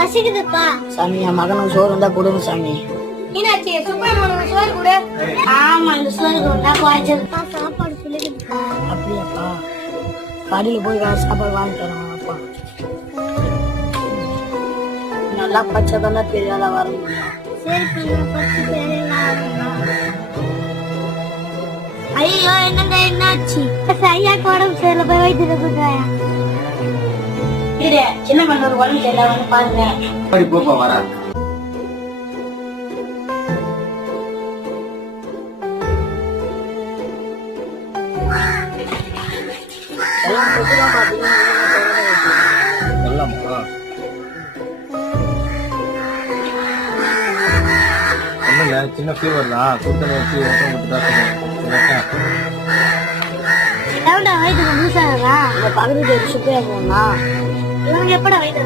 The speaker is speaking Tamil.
பசிக்குதுப்பா. சாமி என் மகனுக்கு சோறு இருந்தா கொடுங்க சாமி. மீனாட்சி சுப்பிரமணியன் சோறு கொடு. ஆமா இந்த சோறு கொண்டா பாய்ச்சல்ப்பா. சாப்பாடு சொல்லிடுப்பா. அப்படியாப்பா? கடையில் போய் சாப்பாடு வாங்கி தரோம் அப்பா. நல்லா பச்சை தானே பெரிய ஆளா வர முடியும். சரி பச்சை பெரிய ஐயோ என்னங்க என்னாச்சு? ஐயாக்கு உடம்பு சரியில்லை, போய் வைத்தியரை கூட்டாயா. சின்ன பண்ண ஒரு உடம்பு சரியில்லை வந்து பாருங்க. போப்பா வரா. எல்லாம் பொதுவாக பார்த்தீங்கன்னா சின்ன ஃபீவர் தான். சுத்தனை வச்சு வயிற்று முழுசாங்களா? அந்த பகுதியில் சுப்பையா போனா இவங்க எப்படா வயிற்று